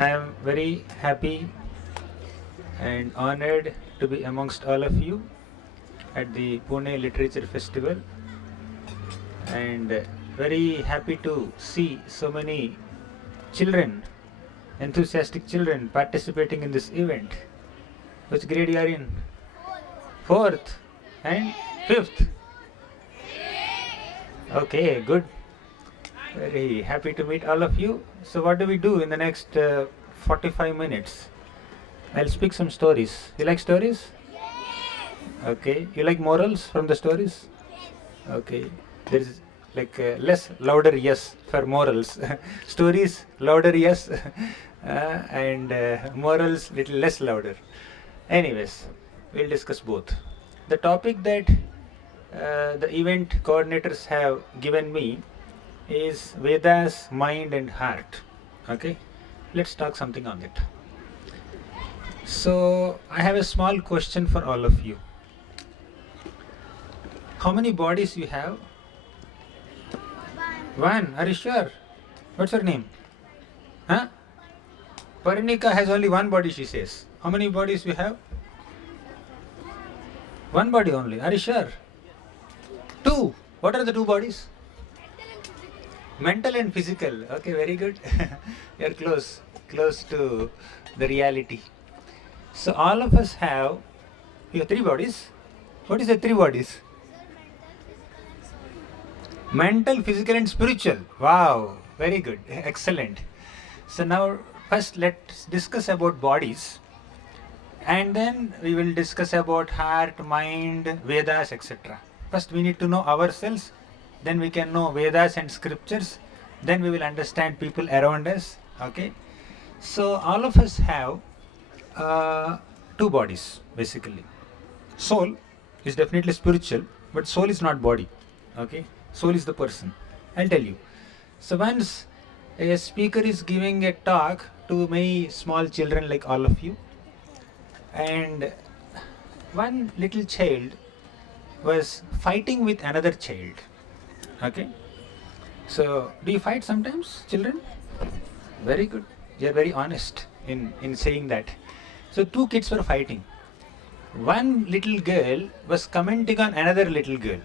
I am very happy and honored to be amongst all of you at the Pune Literature Festival, and very happy to see so many children, enthusiastic children participating in this event. Which grade you are in? Fourth and fifth. Okay, good. Very happy to meet all of you. So what do we do in the next 45 minutes? I'll speak some stories. You like stories? Okay. You like morals from the stories? Okay. There's like less louder yes for morals. Stories louder yes and morals little less louder. Anyways, we'll discuss both. The topic that the event coordinators have given me is Vedas, mind and heart. Okay, let's talk something on it. So I have a small question for all of you. How many bodies you have? One. Are you sure? What's your name? Huh? Parinika has only one body, she says. How many bodies you have? One body only. Are you sure? Two. What are the two bodies? Mental and physical. Okay, very good. You're close to the reality. So all of us have, you have three bodies. What is the three bodies? Mental, physical and spiritual. Wow, very good. Excellent. So now first let's discuss about bodies, and then we will discuss about heart, mind, Vedas, etc. First we need to know ourselves, then we can know Vedas and scriptures, then we will understand people around us. Okay, so all of us have two bodies basically. Soul is definitely spiritual, but soul is not body. Okay, soul is the person. I'll tell you. So once a speaker is giving a talk to many small children like all of you, and one little child was fighting with another child. Okay, so do you fight sometimes, children? Very good. You are very honest in saying that. So two kids were fighting. One little girl was commenting on another little girl.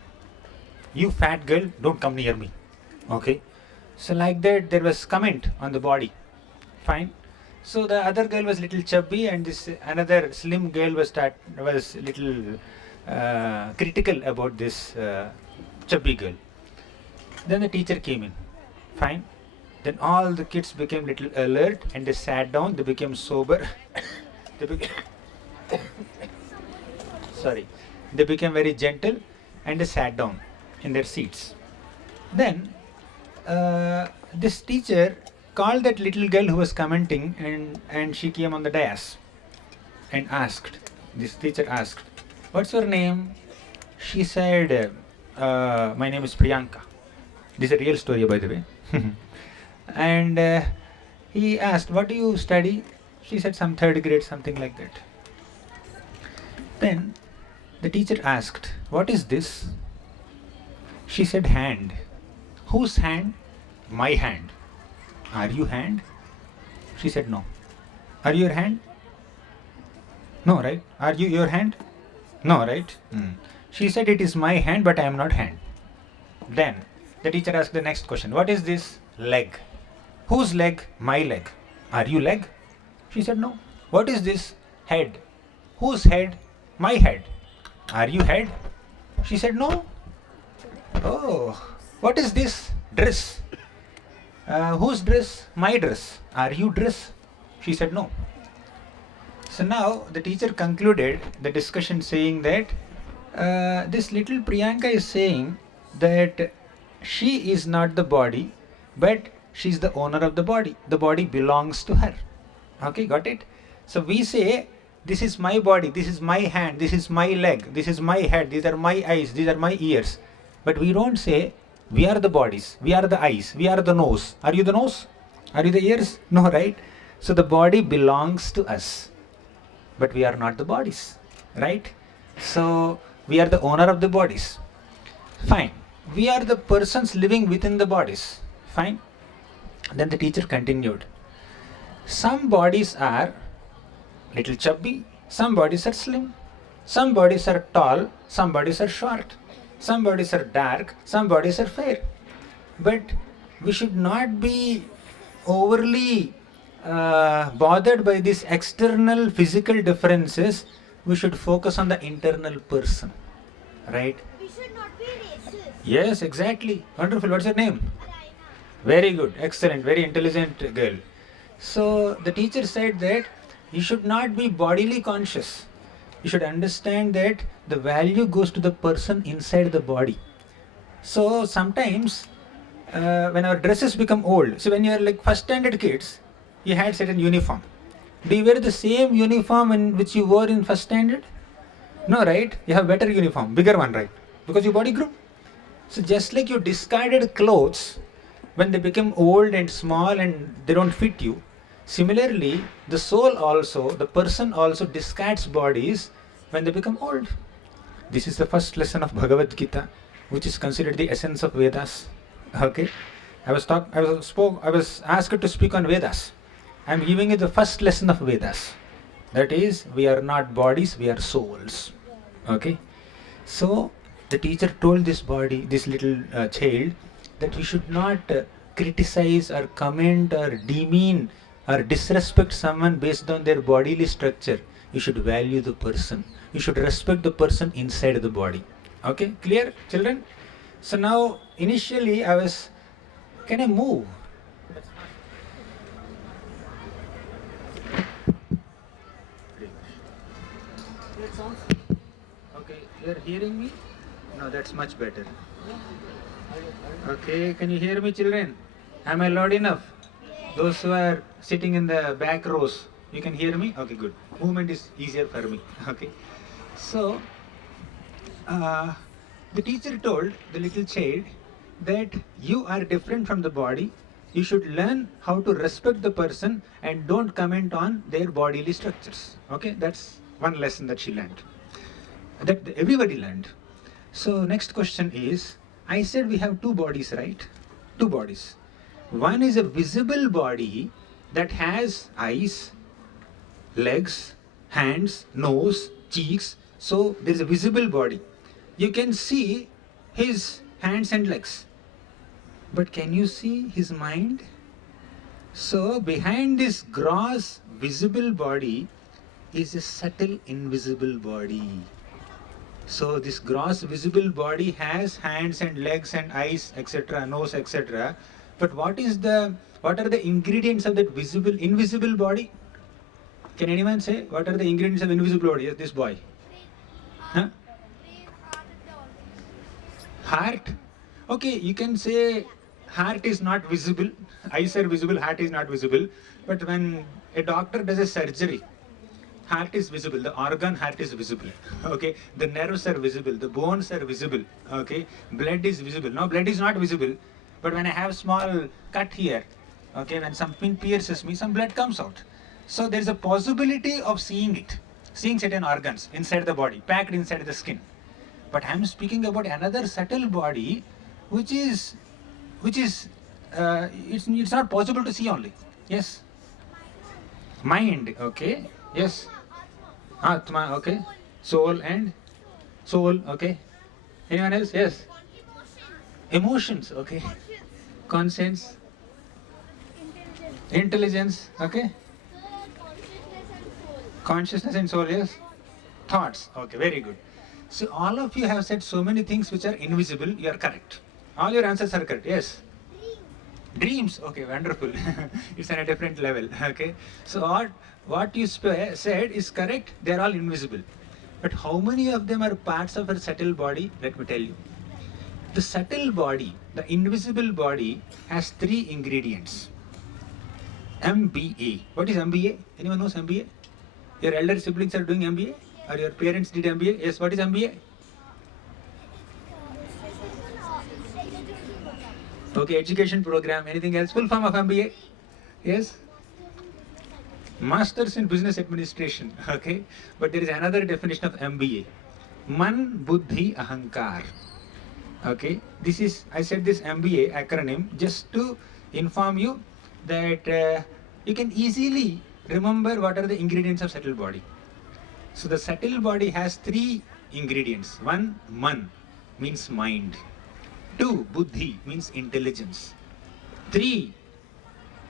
You fat girl, don't come near me. Okay, so like that there was comment on the body. Fine. So the other girl was little chubby, and this another slim girl was little critical about this chubby girl. Then the teacher came in. Fine. Then all the kids became little alert and they sat down. They became sober. they became very gentle and they sat down in their seats. Then this teacher called that little girl who was commenting, and she came on the dais and asked, this teacher asked, what's your name? She said, my name is Priyanka. This is a real story, by the way. And he asked, what do you study? She said some third grade, something like that. Then the teacher asked, what is this? She said, hand. Whose hand? My hand. Are you hand? She said, no. Are you your hand? No, right? Are you your hand? No, right? She said, it is my hand, but I am not hand. Then the teacher asked the next question. What is this? Leg. Whose leg? My leg. Are you leg? She said, no. What is this? Head. Whose head? My head. Are you head? She said, no. Oh, what is this? Dress. Whose dress? My dress. Are you dress? She said, no. So now the teacher concluded the discussion saying that this little Priyanka is saying that she is not the body, but she is the owner of the body. The body belongs to her. Okay, got it? So we say, this is my body, this is my hand, this is my leg, this is my head, these are my eyes, these are my ears. But we don't say, we are the bodies, we are the eyes, we are the nose. Are you the nose? Are you the ears? No, right? So the body belongs to us, but we are not the bodies, right? So we are the owner of the bodies. Fine. We are the persons living within the bodies. Fine. Then the teacher continued. some bodies are little chubby, some bodies are slim, some bodies are tall, some bodies are short, some bodies are dark, some bodies are fair. But we should not be overly bothered by these external physical differences. We should focus on the internal person, right? We should not be racist. Yes, exactly. Wonderful. What's your name? Very good. Excellent. Very intelligent girl. So the teacher said that you should not be bodily conscious. You should understand that the value goes to the person inside the body. So sometimes when our dresses become old, so when you are like first standard kids, you had certain uniform. Do you wear the same uniform in which you wore in first standard? No, right? You have better uniform, bigger one, right? Because your body grew. So just like you discarded clothes when they become old and small and they don't fit you, similarly, the soul also, the person also discards bodies when they become old. This is the first lesson of Bhagavad Gita, which is considered the essence of Vedas. Okay, I was asked to speak on Vedas. I am giving you the first lesson of Vedas. That is, we are not bodies, we are souls. Okay, so the teacher told this little child, that you should not criticize or comment or demean or disrespect someone based on their bodily structure. You should value the person. You should respect the person inside the body. Okay, clear, children? So now, initially I was, can I move? Okay, you're hearing me? No, that's much better. Okay, can you hear me, children? Am I loud enough? Those who are sitting in the back rows, you can hear me? Okay, good. Movement is easier for me. Okay. So, the teacher told the little child that you are different from the body. You should learn how to respect the person and don't comment on their bodily structures. Okay, that's one lesson that she learned. That everybody learned. So, next question is, I said we have two bodies, right? Two bodies. One is a visible body that has eyes, legs, hands, nose, cheeks. So there is a visible body. You can see his hands and legs. But can you see his mind? So behind this gross visible body is a subtle invisible body. So this gross visible body has hands and legs and eyes, etc., nose, etc. But what are the ingredients of that invisible body? Can anyone say what are the ingredients of invisible body? Yes, this boy. Huh? Heart. Okay, you can say heart is not visible, eyes are visible, heart is not visible. But when a doctor does a surgery, heart is visible, the organ heart is visible. Okay, the nerves are visible, the bones are visible. Okay, blood is visible. No, blood is not visible. But when I have small cut here, okay, when some pin pierces me, some blood comes out. So there is a possibility of seeing certain organs inside the body, packed inside the skin. But I am speaking about another subtle body, which is it's not possible to see only. Yes. Mind. Okay. Yes. Atma. Okay. Soul and soul. Okay. Anyone else? Yes. Emotions. Okay. Conscience. Intelligence. Okay. Consciousness and soul. Yes. Thoughts. Okay. Very good. So all of you have said so many things which are invisible. You are correct. All your answers are correct. Yes. Dreams. Okay. Wonderful. It's on a different level. Okay. So what you said is correct. They are all invisible. But how many of them are parts of a subtle body? Let me tell you. The subtle body, the invisible body, has three ingredients. MBA. What is MBA? Anyone knows MBA? Your elder siblings are doing MBA? Or your parents did MBA? Yes, what is MBA? Okay, education program. Anything else? Full form of MBA? Yes? Masters in Business Administration. Okay? But there is another definition of MBA. Man, Buddhi, Ahankar. Okay? This is, I said this MBA acronym just to inform you that you can easily remember what are the ingredients of subtle body. So the subtle body has three ingredients. One, man, means mind. Two, buddhi, means intelligence. Three,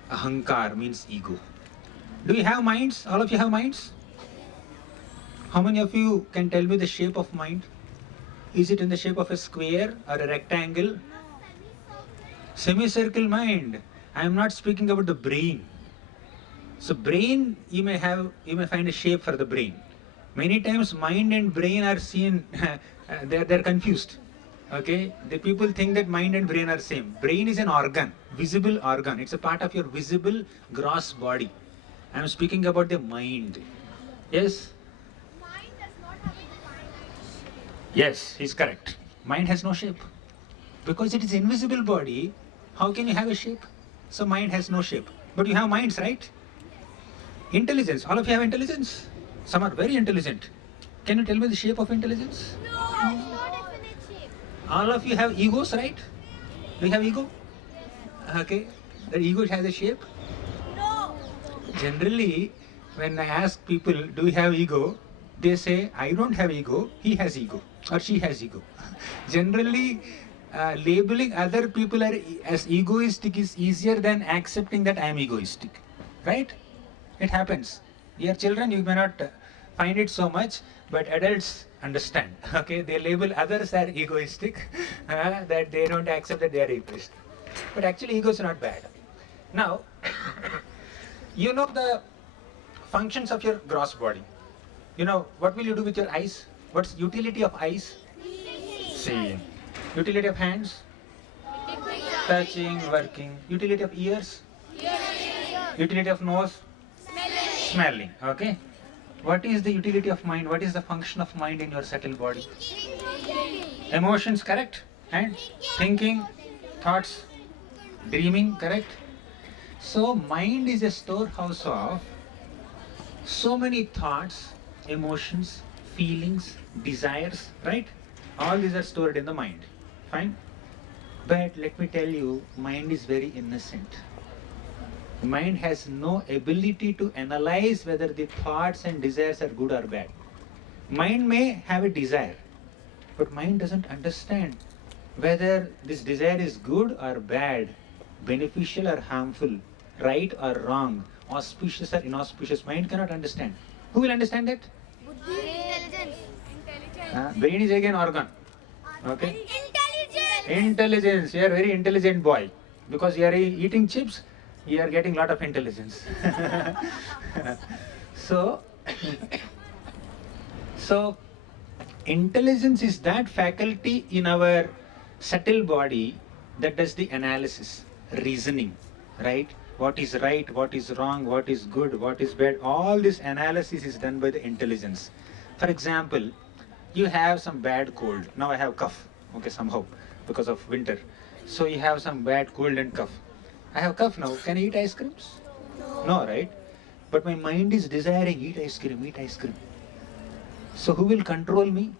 ahankar, means ego. Do you have minds? All of you have minds? How many of you can tell me the shape of mind? Is it in the shape of a square or a rectangle? Semicircle mind. I am not speaking about the brain. So brain, you may find a shape for the brain. Many times mind and brain are seen, they're confused. Okay, the people think that mind and brain are same. Brain is an organ, visible organ. It's a part of your visible gross body. I am speaking about the mind. Yes? Mind does not have a defined shape. Yes, he's correct. Mind has no shape. Because it is invisible body, how can you have a shape? So mind has no shape. But you have minds, right? Intelligence. All of you have intelligence. Some are very intelligent. Can you tell me the shape of intelligence? No, it's not definite shape. All of you have egos, right? Do you have ego? Okay. The ego has a shape. No. Generally, when I ask people, do you have ego? They say, I don't have ego, he has ego or she has ego. Generally, labeling other people as egoistic is easier than accepting that I am egoistic. Right? It happens. Dear children, you may not find it so much, but adults understand. Okay, they label others as egoistic, that they don't accept that they are egoist. But actually, ego is not bad. Now, you know the functions of your gross body. You know what will you do with your eyes? What's utility of eyes? Seeing. Utility of hands? Touching, working. Utility of ears? Utility of nose? Smelling. Okay. What is the utility of mind? What is the function of mind in your subtle body? Emotions, correct? And thinking, thoughts, dreaming, correct? So mind is a storehouse of so many thoughts, emotions, feelings, desires, right? All these are stored in the mind. Fine? But let me tell you, mind is very innocent. Mind has no ability to analyze whether the thoughts and desires are good or bad. Mind may have a desire, but mind doesn't understand whether this desire is good or bad, beneficial or harmful, right or wrong, auspicious or inauspicious. Mind cannot understand. Who will understand that? Intelligence. Brain is again organ. Okay? Intelligence. Intelligence. You are very intelligent boy. Because you are eating chips, you are getting lot of intelligence. So, so intelligence is that faculty in our subtle body that does the analysis, reasoning, right? What is right, what is wrong, what is good, what is bad. All this analysis is done by the intelligence. For example, you have some bad cold. Now I have cough, okay, somehow, because of winter. So you have some bad cold and cough. I have cough now. Can I eat ice creams? No, right? But my mind is desiring eat ice cream, eat ice cream. So who will control me?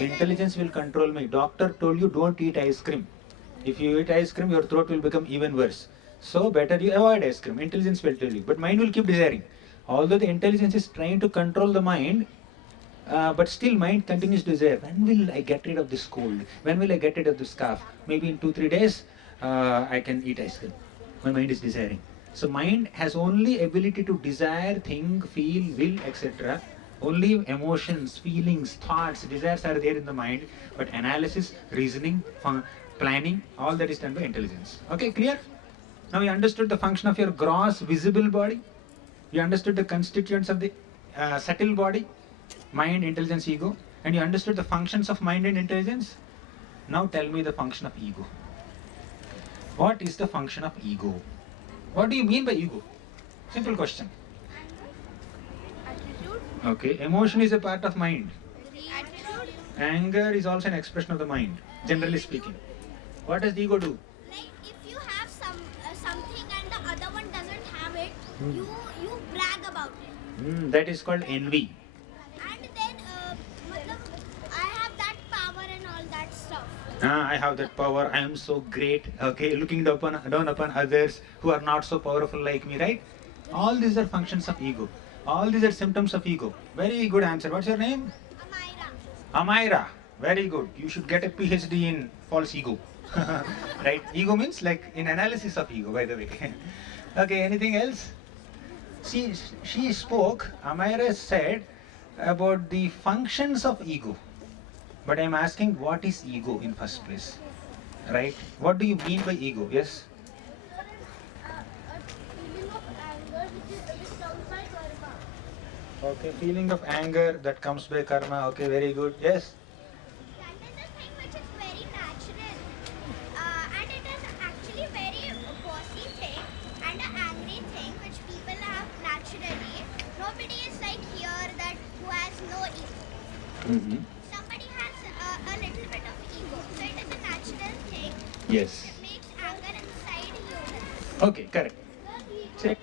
Intelligence will control me. Doctor told you don't eat ice cream. If you eat ice cream, your throat will become even worse. So better you avoid ice cream. Intelligence will tell you. But mind will keep desiring. Although the intelligence is trying to control the mind, but still mind continues to desire. When will I get rid of this cold? When will I get rid of this cough? Maybe in 2-3 days, I can eat ice cream. My mind is desiring. So mind has only ability to desire, think, feel, will, etc. Only emotions, feelings, thoughts, desires are there in the mind. But analysis, reasoning, planning, all that is done by intelligence. Okay, clear? Now you understood the function of your gross visible body. You understood the constituents of the subtle body, mind, intelligence, ego. And you understood the functions of mind and intelligence. Now tell me the function of ego. What is the function of ego? What do you mean by ego? Simple question. Attitude. Okay, emotion is a part of mind. Attitude. Anger is also an expression of the mind, generally speaking. What does the ego do? Like if you have something and the other one doesn't have it, you brag about it. That is called envy. And then matlab, I have that power and all that stuff. I have that power, I am so great, okay, looking down upon others who are not so powerful like me, right? All these are functions of ego. All these are symptoms of ego. Very good answer. What's your name? Amira. Amira. Very good. You should get a PhD in false ego. Right? Ego means like in analysis of ego, by the way. Okay, anything else? She spoke, Amira said about the functions of ego. But I'm asking, what is ego in first place? Right? What do you mean by ego? Yes? Okay, feeling of anger that comes by karma. Okay, very good. Yes? That is a thing which is very natural. And it is actually very bossy thing and an angry thing which people have naturally. Nobody is like here that who has no ego. Mm-hmm. Somebody has a little bit of ego. So it is a natural thing. Yes. It makes anger inside humans. Okay, correct. Check.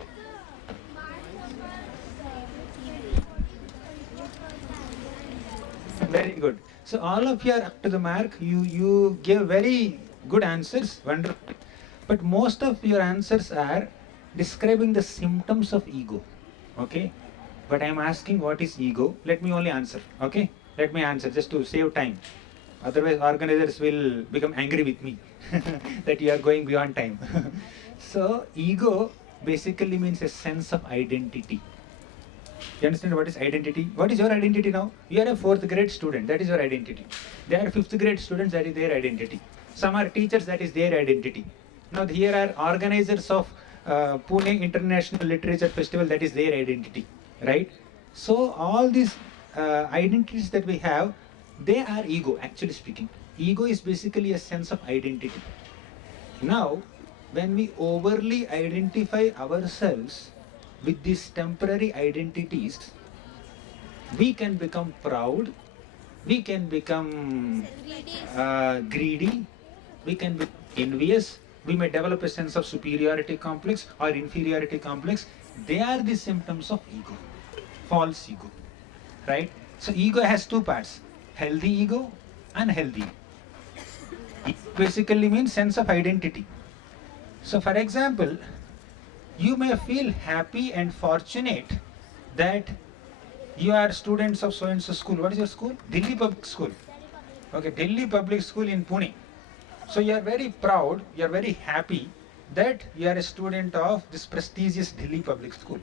Very good. So all of you are up to the mark. You gave very good answers. Wonderful. But most of your answers are describing the symptoms of ego. Okay? But I am asking what is ego. Let me only answer. Okay? Let me answer just to save time. Otherwise organizers will become angry with me that you are going beyond time. So ego basically means a sense of identity. You understand what is identity? What is your identity now? You are a 4th grade student, that is your identity. They are 5th grade students, that is their identity. Some are teachers, that is their identity. Now here are organizers of Pune International Literature Festival, that is their identity, right? So all these identities that we have, they are ego, actually speaking. Ego is basically a sense of identity. Now, when we overly identify ourselves with these temporary identities, we can become proud, we can become greedy, we can be envious, we may develop a sense of superiority complex or inferiority complex. They are the symptoms of ego, false ego, right? So ego has two parts, healthy ego, unhealthy. It basically means sense of identity. So for example, you may feel happy and fortunate that you are students of so and so school. What is your school? Delhi Public School. Okay, Delhi Public School in Pune. So you are very proud, you are very happy that you are a student of this prestigious Delhi Public School.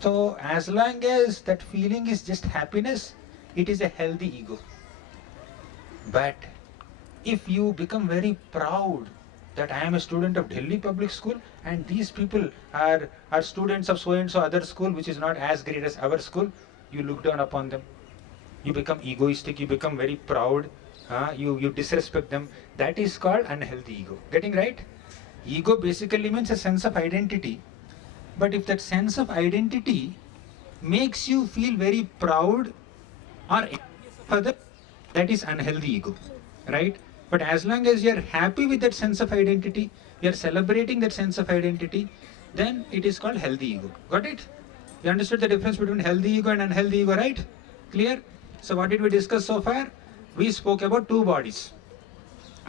So as long as that feeling is just happiness, it is a healthy ego. But if you become very proud that I am a student of Delhi Public School and these people are students of so and so other school which is not as great as our school, you look down upon them. You become egoistic, you become very proud, you disrespect them. That is called unhealthy ego. Getting right? Ego basically means a sense of identity. But if that sense of identity makes you feel very proud or further, that is unhealthy ego. Right? But as long as you are happy with that sense of identity, you are celebrating that sense of identity, then it is called healthy ego. Got it? You understood the difference between healthy ego and unhealthy ego, right? Clear? So what did we discuss so far? We spoke about two bodies.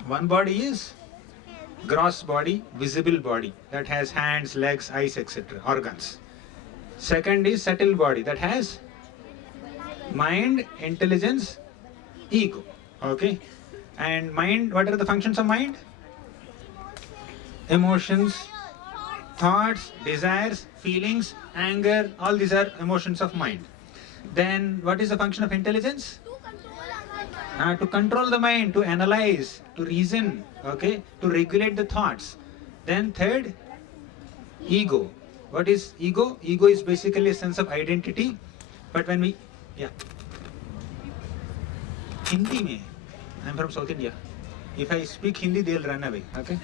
One body is gross body, visible body, that has hands, legs, eyes, etc., organs. Second is subtle body, that has mind, intelligence, ego. Okay? And mind, what are the functions of mind? Emotions, thoughts, desires, feelings, anger, all these are emotions of mind. Then what is the function of intelligence? To control the mind, to analyze, to reason, okay, to regulate the thoughts. Then third, ego. What is ego? Ego is basically a sense of identity. But when we, yeah, Hindi mein, I'm from South India. If I speak Hindi, they'll run away. Okay?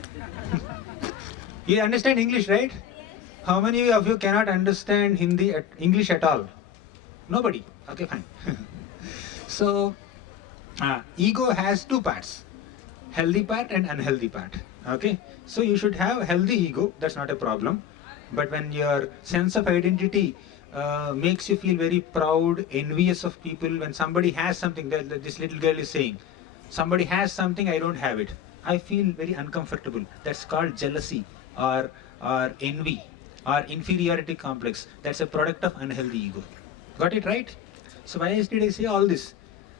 You understand English, right? How many of you cannot understand English at all? Nobody. Okay, fine. So, ego has two parts, healthy part and unhealthy part. Okay? So you should have healthy ego, that's not a problem. But when your sense of identity makes you feel very proud, envious of people, when somebody has something that this little girl is saying, Somebody has something, I don't have it. I feel very uncomfortable. That's called jealousy or, or envy or inferiority complex. That's a product of unhealthy ego. Got it right? So why did I say all this?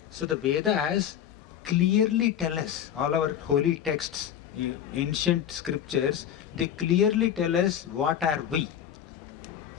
So the Vedas clearly tell us, all our holy texts, ancient scriptures, they clearly tell us what are we.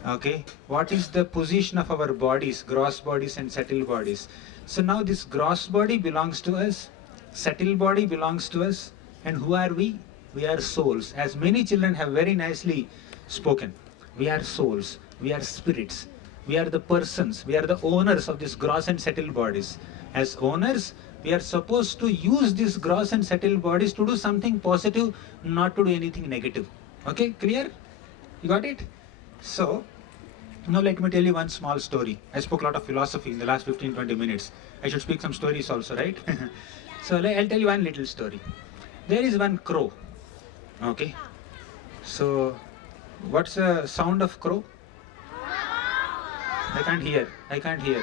Okay, what is the position of our bodies, gross bodies and subtle bodies. So now this gross body belongs to us, subtle body belongs to us, and who are we? We are souls. As many children have very nicely spoken, we are souls, we are spirits, we are the persons, we are the owners of this gross and subtle bodies. As owners, we are supposed to use these gross and subtle bodies to do something positive, not to do anything negative. Okay, clear? You got it? So, now let me tell you one small story. I spoke a lot of philosophy in the last 15-20 minutes. I should speak some stories also, right? So, I'll tell you one little story. There is one crow. Okay. So, what's the sound of crow? I can't hear. I can't hear.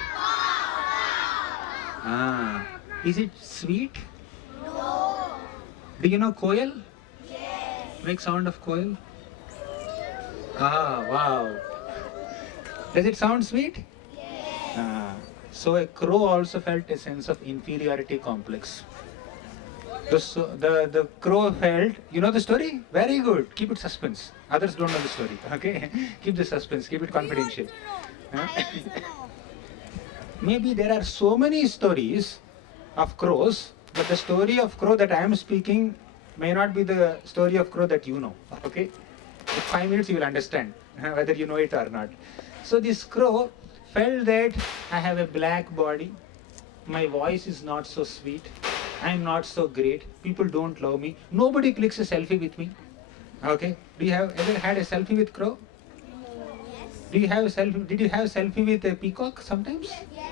Ah. Is it sweet? No. Do you know koel? Yes. Make sound of koel. Ah, wow. Does it sound sweet? Yes. So a crow also felt a sense of inferiority complex. The crow felt, you know the story? Very good. Keep it suspense. Others don't know the story. Okay? Keep the suspense. Keep it confidential. I also know. Maybe there are so many stories of crows, but the story of crow that I am speaking may not be the story of crow that you know. Okay? In 5 minutes you will understand whether you know it or not. So this crow felt that I have a black body, my voice is not so sweet, I am not so great, people don't love me, nobody clicks a selfie with me. Okay? Do you have ever had a selfie with crow? Yes. Did you have selfie with a peacock sometimes? Yes.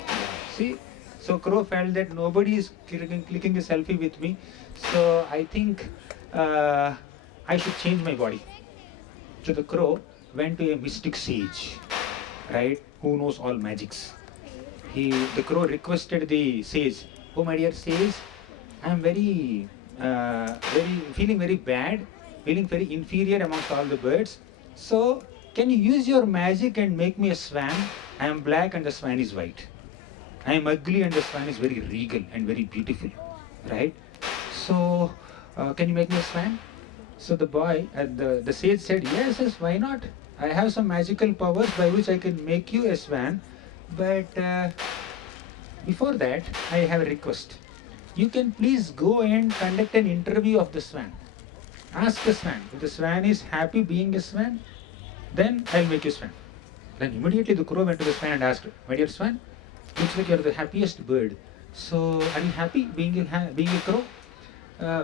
See? So crow felt that nobody is clicking a selfie with me. So I think I should change my body. So the crow went to a mystic sage, right, who knows all magics. The crow requested the sage, "Oh my dear sage, I am feeling very bad, feeling very inferior amongst all the birds. So can you use your magic and make me a swan? I am black and the swan is white. I am ugly and the swan is very regal and very beautiful, right? So can you make me a swan?" So the boy, the sage said, yes, yes, why not? I have some magical powers by which I can make you a swan. But before that, I have a request. You can please go and conduct an interview of the swan. Ask the swan. If the swan is happy being a swan, then I'll make you swan. Then immediately the crow went to the swan and asked, "My dear swan, looks like you're the happiest bird. So are you happy being a crow?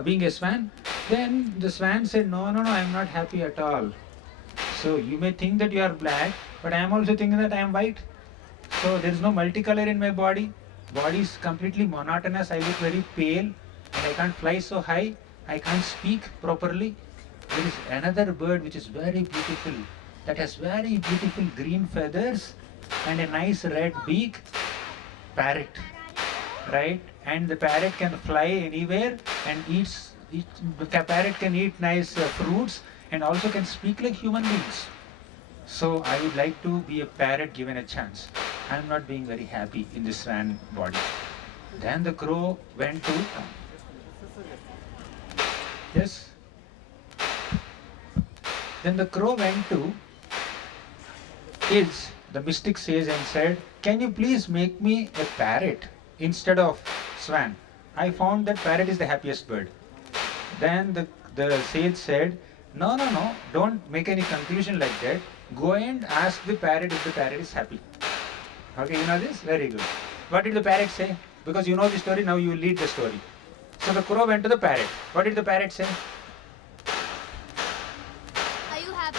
Being a swan?" Then the swan said, "No, no, no, I am not happy at all. So you may think that you are black, but I am also thinking that I am white. So there is no multicolor in my body. Body is completely monotonous. I look very pale and I can't fly so high. I can't speak properly. There is another bird which is very beautiful, that has very beautiful green feathers and a nice red beak, parrot, right? And the parrot can fly anywhere and the parrot can eat nice fruits and also can speak like human beings. So I would like to be a parrot given a chance. I am not being very happy in this swan body." Then the crow went to, yes? Then the crow went to is the mystic sage and said, "Can you please make me a parrot instead of swan? I found that parrot is the happiest bird." Then the sage said, "No, no, no, don't make any conclusion like that. Go and ask the parrot if the parrot is happy." Okay, you know this? Very good. What did the parrot say? Because you know the story, now you lead the story. So the crow went to the parrot. What did the parrot say? Are you happy?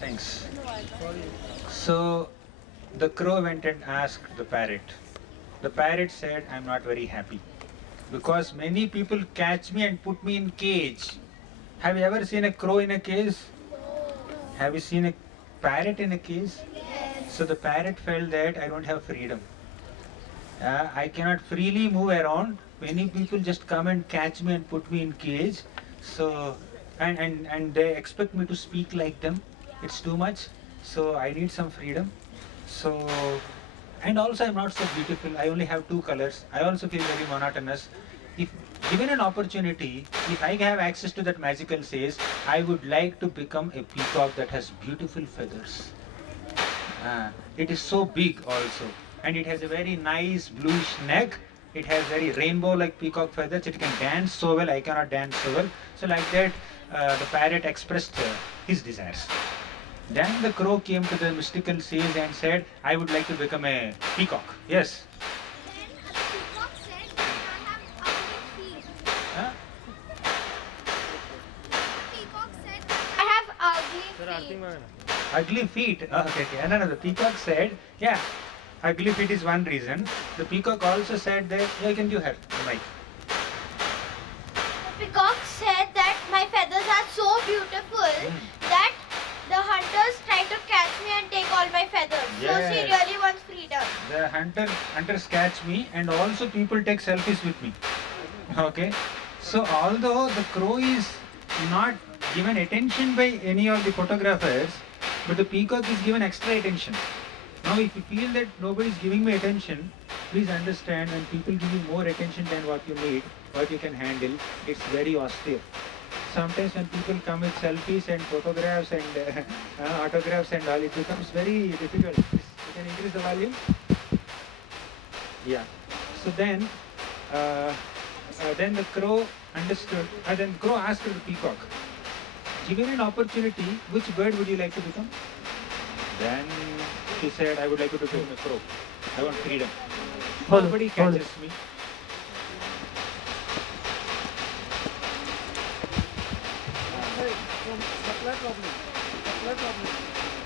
Thanks. So The crow went and asked the parrot. The parrot said, I'm not very happy because many people catch me and put me in cage. Have you ever seen a crow in a cage? Have you seen a parrot in a cage? So the parrot felt that I don't have freedom. I cannot freely move around. Many people just come and catch me and put me in cage. So and they expect me to speak like them. It's too much. So I need some freedom. So and also I'm not so beautiful. I only have two colors. I also feel very monotonous. If given an opportunity, if I have access to that magical says, I would like to become a peacock that has beautiful feathers. It is so big also, and it has a very nice bluish neck. It has very rainbow-like peacock feathers. It can dance so well. I cannot dance so well. So like that, the parrot expressed his desires. Then the crow came to the mystical sage and said, I would like to become a peacock. Yes. Then the peacock said that I have ugly feet. Huh? The peacock said that I have ugly feet. Ugly feet. Oh, okay, okay. No, the peacock said, yeah, ugly feet is one reason. The peacock also said that, yeah, can you have the mic? The peacock said that my feathers are so beautiful that the hunters try to catch me and take all my feathers. So she Yes. really wants freedom. The hunters catch me, and also people take selfies with me. Okay. So although the crow is not given attention by any of the photographers, but the peacock is given extra attention. Now if you feel that nobody is giving me attention, please understand, when people give you more attention than what you need, what you can handle, it's very austere. Sometimes when people come with selfies and photographs and autographs and all, it becomes very difficult. You can increase the volume? Yeah. So then the crow understood, then crow asked the peacock, given an opportunity, which bird would you like to become? Then she said, I would like to become a crow. I want freedom. Nobody catches me.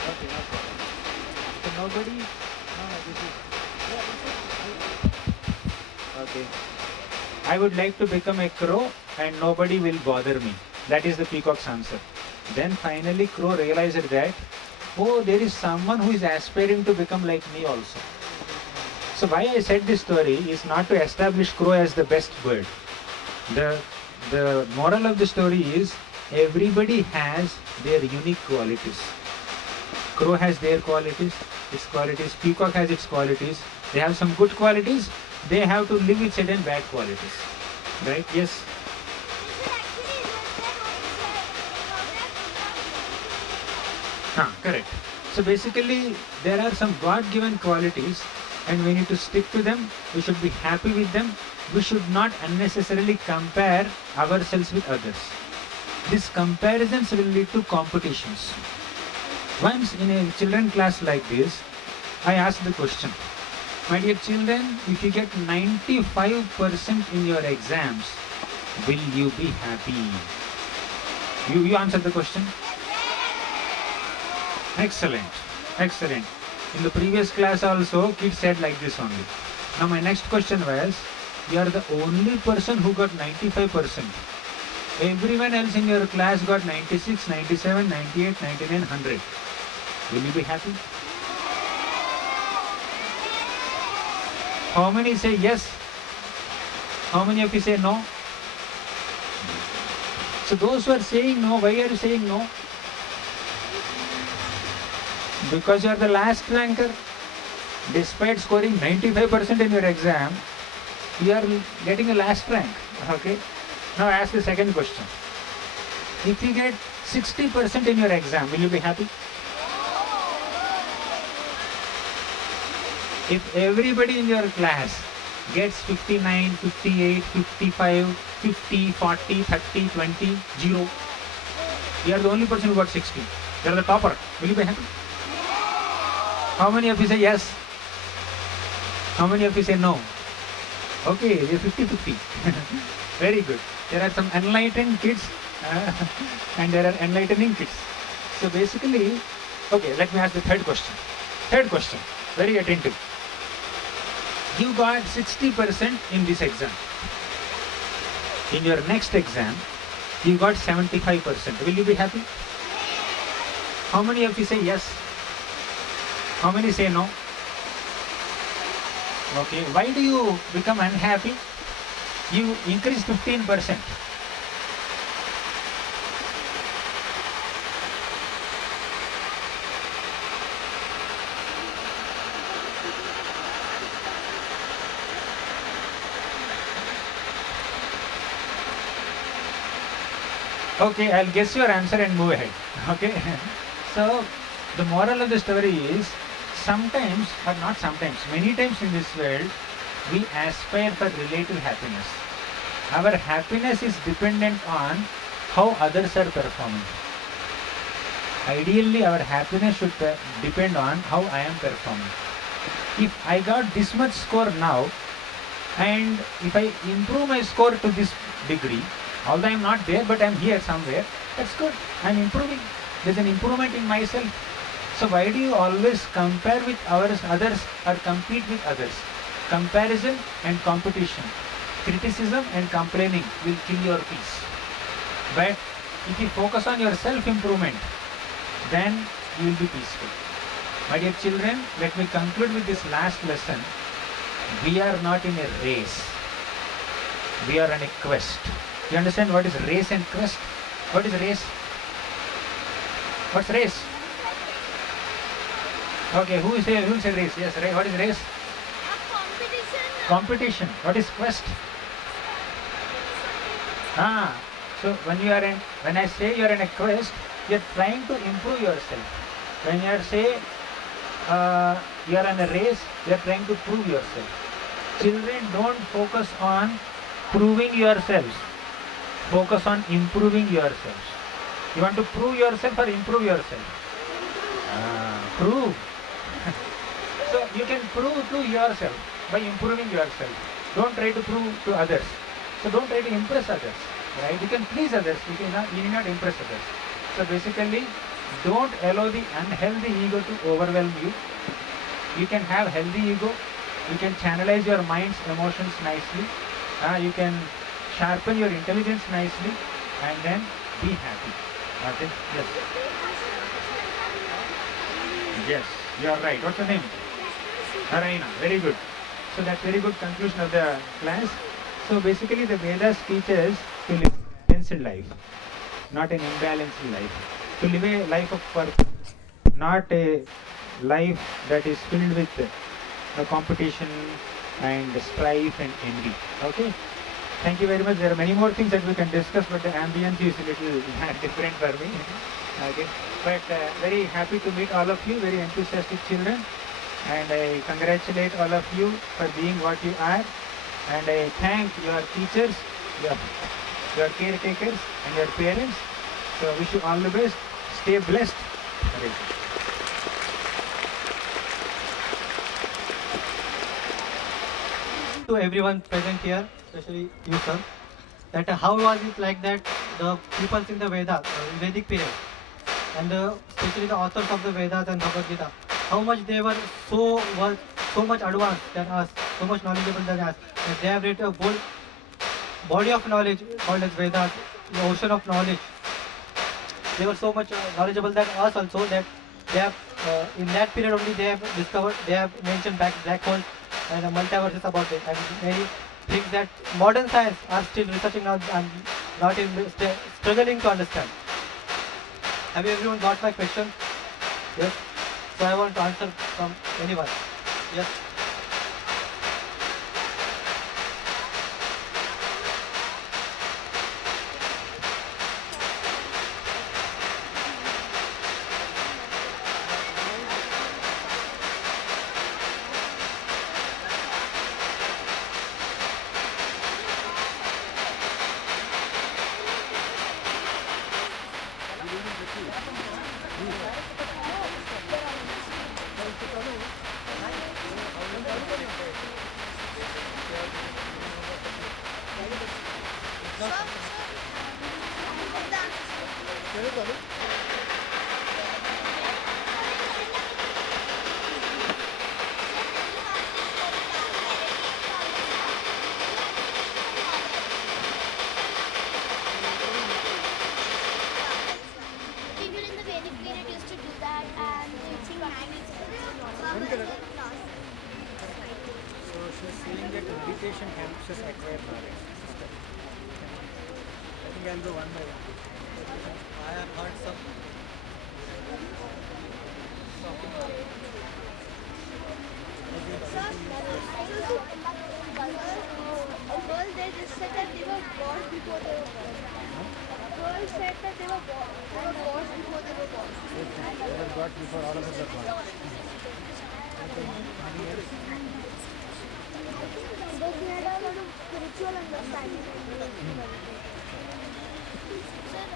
Okay, no problem. So nobody. No, this is. Okay. I would like to become a crow and nobody will bother me. That is the peacock's answer. Then finally crow realized that, oh, there is someone who is aspiring to become like me also. So why I said this story is not to establish crow as the best bird. The moral of the story is everybody has their unique qualities. Crow has their qualities, its qualities. Peacock has its qualities. They have some good qualities. They have to live with certain bad qualities. Right? Yes. Correct. So basically, there are some God-given qualities, and we need to stick to them. We should be happy with them. We should not unnecessarily compare ourselves with others. These comparisons will lead to competitions. Once in a children class like this, I asked the question, my dear children, if you get 95% in your exams, will you be happy? You answered the question? Excellent, excellent. In the previous class also, kids said like this only. Now my next question was, you are the only person who got 95%. Everyone else in your class got 96, 97, 98, 99, 100. Will you be happy? How many say yes? How many of you say no? So those who are saying no, why are you saying no? Because you are the last ranker. Despite scoring 95% in your exam, you are getting a last rank. Okay? Now ask the second question. If you get 60% in your exam, will you be happy? If everybody in your class gets 59, 58, 55, 50, 40, 30, 20, 0, you are the only person who got 60. You are the topper. Will you be happy? How many of you say yes? How many of you say no? Okay, we are 50-50. Very good. There are some enlightened kids and there are enlightening kids. So basically, okay, let me ask the third question. Third question. very attentive. You got 60% in this exam. In your next exam, you got 75%. Will you be happy? How many of you say yes? How many say no? Okay, why do you become unhappy? You increase 15%. Okay, I'll guess your answer and move ahead. Okay, so the moral of the story is sometimes, or not sometimes, many times in this world, we aspire for relative happiness. Our happiness is dependent on how others are performing. Ideally, our happiness should depend on how I am performing. If I got this much score now, and if I improve my score to this degree, although I am not there, but I am here somewhere, that's good. I am improving. There's an improvement in myself. So why do you always compare with others or compete with others? Comparison and competition, criticism and complaining will kill your peace. But if you focus on your self-improvement, then you will be peaceful. My dear children, let me conclude with this last lesson. We are not in a race. We are on a quest. You understand what is race and quest? What is race? What's race? Okay, who say race? Yes, what is race? A competition. Competition. What is quest? So when I say you are in a quest, you are trying to improve yourself. When you are you are in a race, you are trying to prove yourself. Children, don't focus on proving yourselves. Focus on improving yourselves. You want to prove yourself or improve yourself? Prove. So you can prove to yourself by improving yourself. Don't try to prove to others. So don't try to impress others. Right? You can please others. You need not impress others. So basically, don't allow the unhealthy ego to overwhelm you. You can have healthy ego. You can channelize your mind's emotions nicely. You can sharpen your intelligence nicely, and then be happy. Okay? Yes. Yes, you are right. What's your name? Narayana. Very good. So that's very good conclusion of the class. So basically the Vedas teaches to live a balanced life, not an imbalanced life. To live a life of purpose, not a life that is filled with competition and strife and envy. Okay? Thank you very much. There are many more things that we can discuss, but the ambience is a little different for me. Okay. But very happy to meet all of you, very enthusiastic children. And I congratulate all of you for being what you are. And I thank your teachers, your caretakers and your parents. So I wish you all the best. Stay blessed. To everyone present here, especially you sir, that how was it like that the people in the Vedas, Vedic period, and especially the authors of the Vedas and Bhagavad Gita, how much they were so much advanced than us, so much knowledgeable than us, that they have written a whole body of knowledge called as Vedas, the ocean of knowledge. They were so much knowledgeable than us also, that they have in that period only they have discovered, they have mentioned black holes and multiverses about it, and many things that modern science are still researching now and not in struggling to understand. Have you everyone got my question? Yes. So I want to answer from anyone. Yes. Sir, sir. So she's saying that meditation helps us acquire knowledge. I think I'll go one by one. I have heard some. Girl, they just said that they were born before they were born. Girls said that they were born before they were born. They were got before all of us are born. But we had a lot of spiritual understanding. Sir,